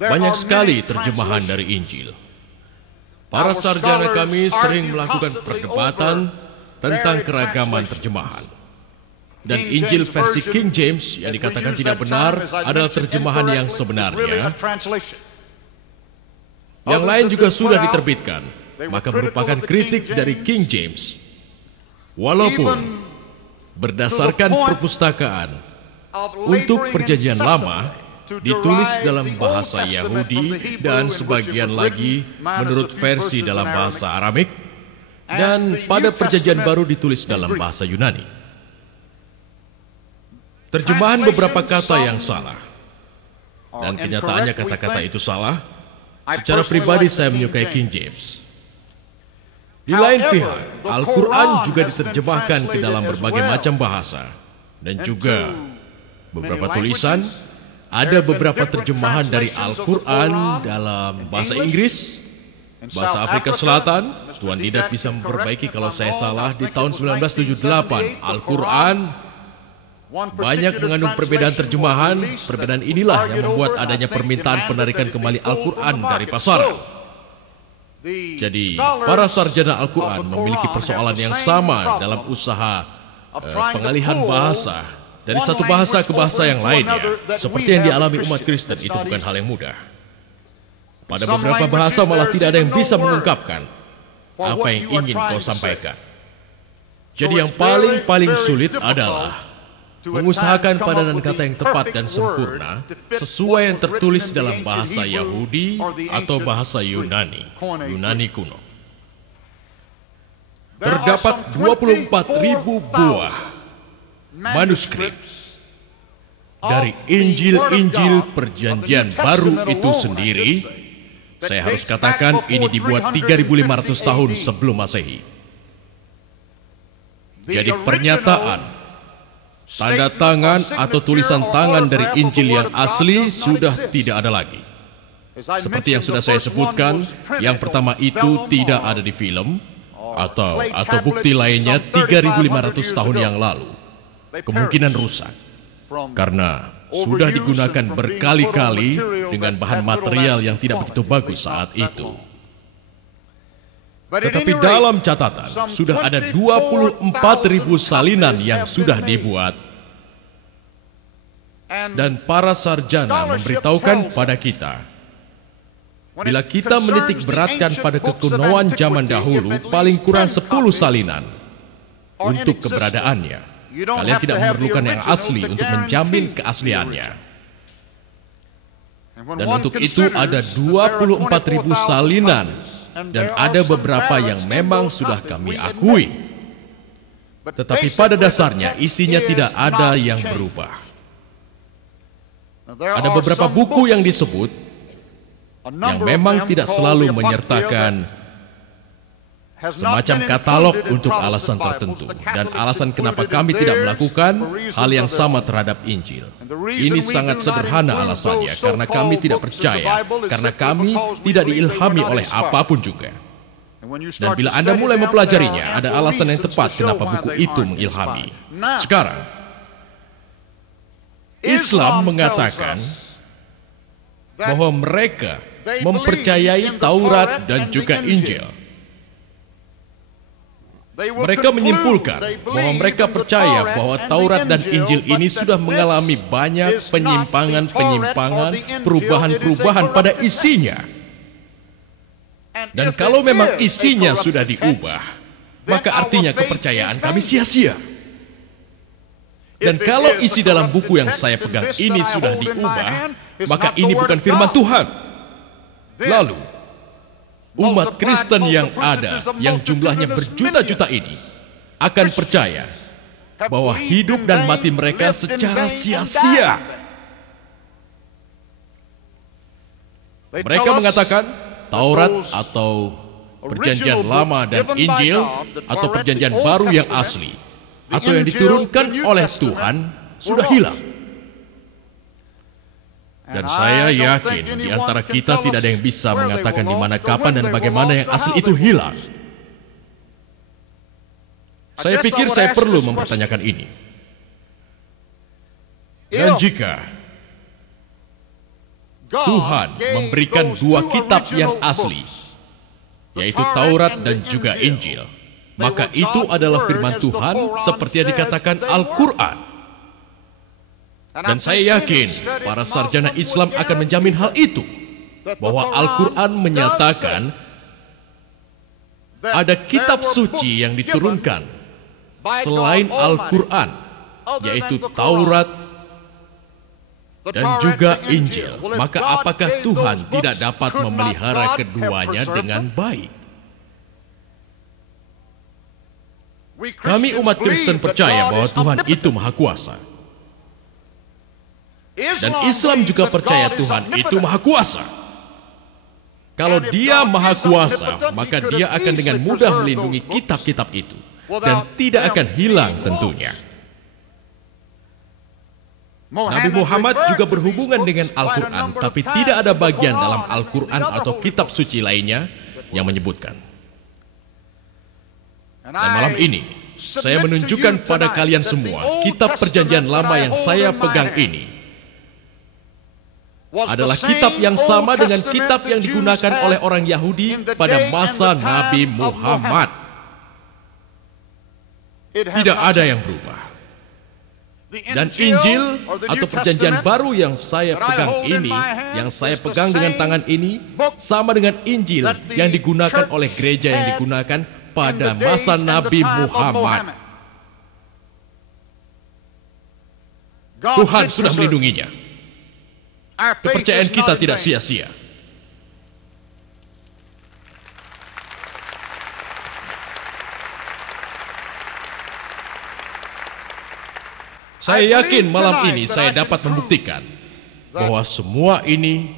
Banyak sekali terjemahan dari Injil. Para sarjana kami sering melakukan perdebatan tentang keragaman terjemahan. Dan Injil versi King James yang dikatakan tidak benar adalah terjemahan yang sebenarnya. Yang lain juga sudah diterbitkan, maka merupakan kritik dari King James. Walaupun berdasarkan perpustakaan untuk Perjanjian Lama ditulis dalam bahasa Yahudi dan sebagian lagi menurut versi dalam bahasa Aramik, dan pada Perjanjian Baru ditulis dalam bahasa Yunani. Terjemahan beberapa kata yang salah, dan kenyataannya kata-kata itu salah. Secara pribadi saya menyukai King James. Di lain pihak, Al-Quran juga diterjemahkan ke dalam berbagai macam bahasa, dan juga beberapa tulisan. Ada beberapa terjemahan dari Al-Quran dalam bahasa Inggris, bahasa Afrika Selatan. Tuan Didat bisa memperbaiki kalau saya salah. Di tahun 1978, Al-Quran banyak mengandung perbedaan terjemahan. Perbedaan inilah yang membuat adanya permintaan penarikan kembali Al-Quran dari pasaran. Jadi, para sarjana Al-Quran memiliki persoalan yang sama dalam usaha pengalihan bahasa dari satu bahasa ke bahasa yang lainnya. Seperti yang dialami umat Kristen, itu bukan hal yang mudah. Pada beberapa bahasa malah tidak ada yang bisa mengungkapkan apa yang ingin kau sampaikan. Jadi yang paling sulit adalah mengusahakan padanan kata yang tepat dan sempurna sesuai yang tertulis dalam bahasa Yahudi atau bahasa Yunani kuno. Terdapat 24.000 buah manuskrip dari Injil Perjanjian Baru itu sendiri. Saya harus katakan ini dibuat 3.500 tahun sebelum Masehi. Jadi pernyataan, tanda tangan atau tulisan tangan dari Injil yang asli sudah tidak ada lagi. Seperti yang sudah saya sebutkan, yang pertama itu tidak ada di film atau bukti lainnya 3.500 tahun yang lalu. Kemungkinan rusak karena sudah digunakan berkali-kali dengan bahan material yang tidak begitu bagus saat itu. Tetapi dalam catatan sudah ada 24.000 salinan yang sudah dibuat. Dan para sarjana memberitahukan pada kita, bila kita menitik beratkan pada kekunoan zaman dahulu, paling kurang 10 salinan untuk keberadaannya. Kalian tidak memerlukan yang asli untuk menjamin keasliannya. Dan untuk itu ada 24.000 salinan, dan ada beberapa yang memang sudah kami akui. Tetapi pada dasarnya isinya tidak ada yang berubah. Ada beberapa buku yang disebut yang memang tidak selalu menyertakan semacam katalog untuk alasan tertentu. Dan alasan kenapa kami tidak melakukan hal yang sama terhadap Injil. Ini sangat sederhana alasannya, karena kami tidak percaya, karena kami tidak diilhami oleh apapun juga. Dan bila Anda mulai mempelajarinya, ada alasan yang tepat kenapa buku itu mengilhami. Sekarang, Islam mengatakan bahwa mereka mempercayai Taurat dan juga Injil. Mereka menyimpulkan bahwa mereka percaya bahwa Taurat dan Injil ini sudah mengalami banyak penyimpangan, perubahan-perubahan pada isinya. Dan kalau memang isinya sudah diubah, maka artinya kepercayaan kami sia-sia. Dan kalau isi dalam buku yang saya pegang ini sudah diubah, maka ini bukan firman Tuhan. Lalu, umat Kristen yang ada, yang jumlahnya berjuta-juta ini, akan percaya bahwa hidup dan mati mereka secara sia-sia. Mereka mengatakan Taurat atau Perjanjian Lama dan Injil atau Perjanjian Baru yang asli atau yang diturunkan oleh Tuhan sudah hilang. Dan saya yakin di antara kita tidak ada yang bisa mengatakan di mana, kapan, dan bagaimana yang asli itu hilang. Saya pikir saya perlu mempertanyakan ini. Dan jika Tuhan memberikan dua kitab yang asli, yaitu Taurat dan juga Injil. Maka itu adalah firman Tuhan seperti yang dikatakan Al-Quran. Dan saya yakin para sarjana Islam akan menjamin hal itu, bahwa Al-Quran menyatakan ada kitab suci yang diturunkan selain Al-Quran, yaitu Taurat dan juga Injil. Maka apakah Tuhan tidak dapat memelihara keduanya dengan baik? Kami umat Kristen percaya bahwa Tuhan itu Maha Kuasa. Dan Islam juga percaya Tuhan itu Maha Kuasa. Kalau Dia Maha Kuasa, maka Dia akan dengan mudah melindungi kitab-kitab itu. Dan tidak akan hilang tentunya. Nabi Muhammad juga berhubungan dengan Al-Quran, tapi tidak ada bagian dalam Al-Quran atau kitab suci lainnya yang menyebutkan. Dan malam ini, saya menunjukkan pada kalian semua kitab perjanjian lama yang saya pegang ini adalah kitab yang sama dengan kitab yang digunakan oleh orang Yahudi pada masa Nabi Muhammad. Tidak ada yang berubah. Dan Injil atau perjanjian baru yang saya pegang ini, yang saya pegang dengan tangan ini, sama dengan Injil yang digunakan oleh gereja yang digunakan pada masa Nabi Muhammad. Tuhan sudah melindunginya. Kepercayaan kita tidak sia-sia. Saya yakin malam ini saya dapat membuktikan bahwa semua ini